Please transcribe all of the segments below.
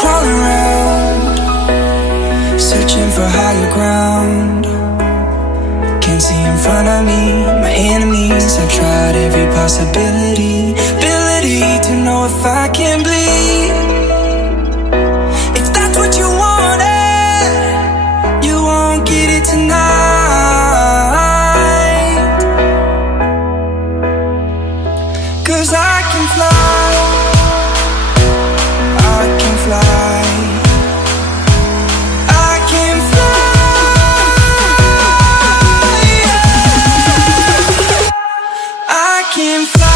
crawling around, searching for higher ground. Can't see in front of me, my enemies. I've tried every possibility, ability to know if I can bleed. If that's what you wanted, you won't get it tonight. 'Cause I can fly, I can fly, I can fly, I can fly.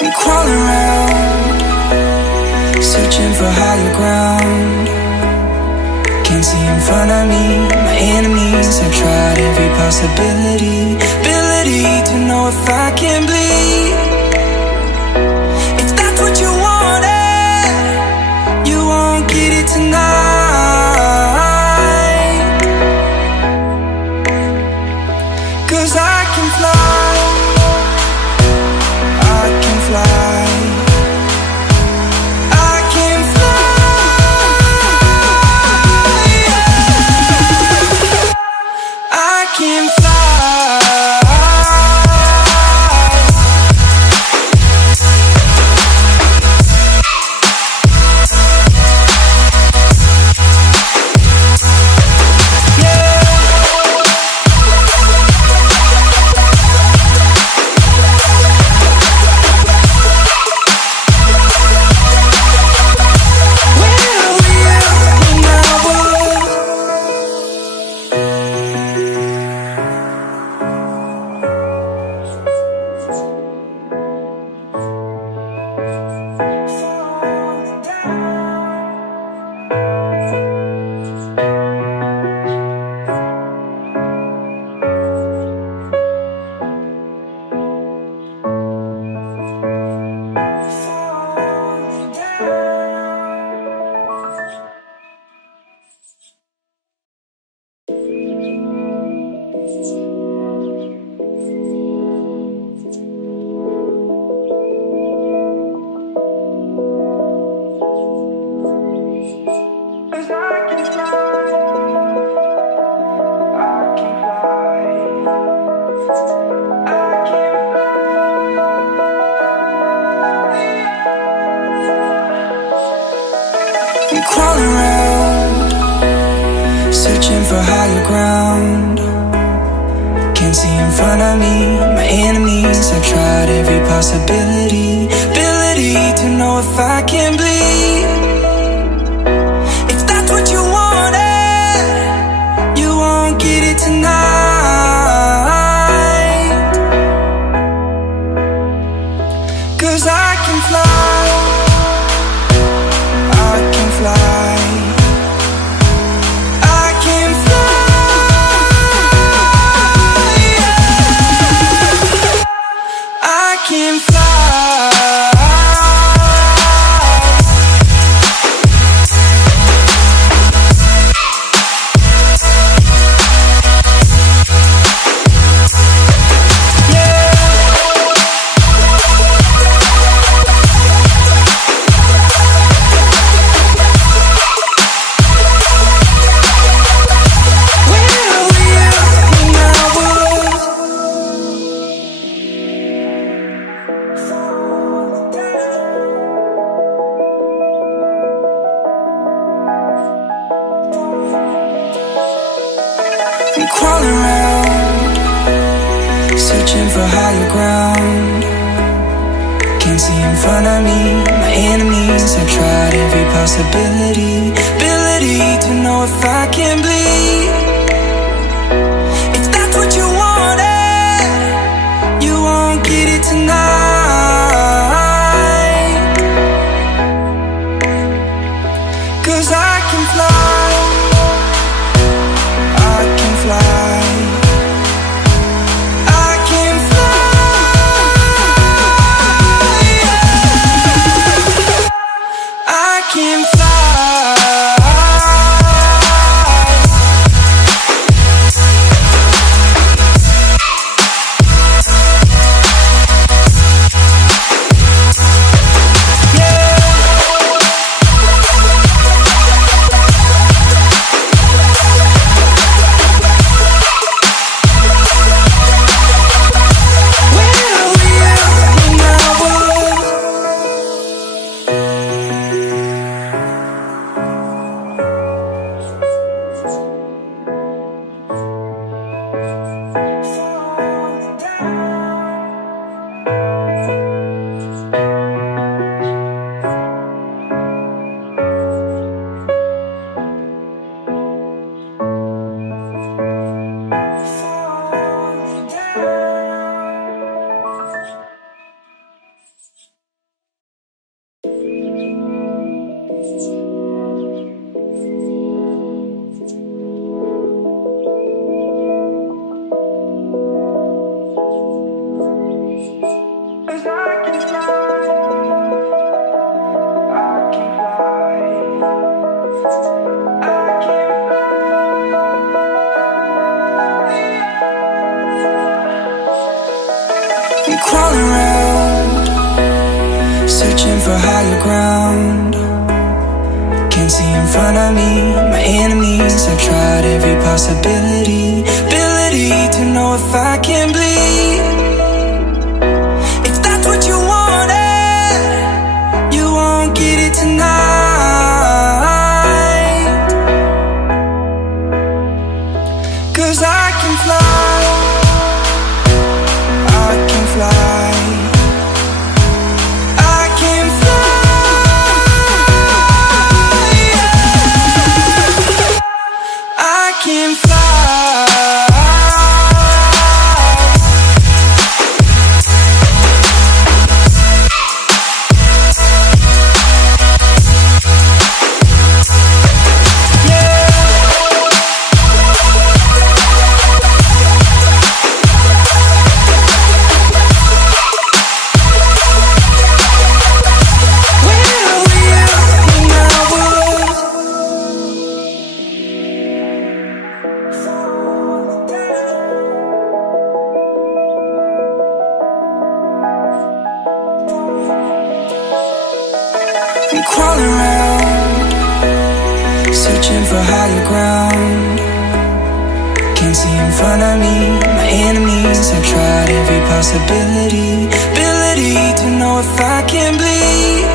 I'm crawling around, searching for higher ground. Can't see in front of me, my enemies. I've tried every possibility, ability to know if I can bleed. If that's what you wanted, you won't get it tonight. 'Cause I can fly, I can fly, I can fly, I can fly. I'm crawling around, searching for higher ground. Can't see in front of me, my enemies. I've tried every possibility, ability to know if I can bleed. If that's what you wanted, you won't get it tonight. 'Cause I can fly, I can fly, I can fly, I can fly. I'm crawling around, searching for higher ground. Can't see in front of me, my enemies. I've tried every possibility, ability to know if I can bleed. If that's what you wanted, I can fly, I can fly, I can fly, I can fly. Crawling around, searching for higher ground. Can't see in front of me, my enemies. I've tried every possibility, ability to know if I can bleed. If that's what you wanted, you won't get it tonight. 'Cause I can fly, I can fly, I can fly, I can fly. I'm crawling around, searching for higher ground. Can't see in front of me, my enemies. I've tried every possibility, ability to know if I can bleed.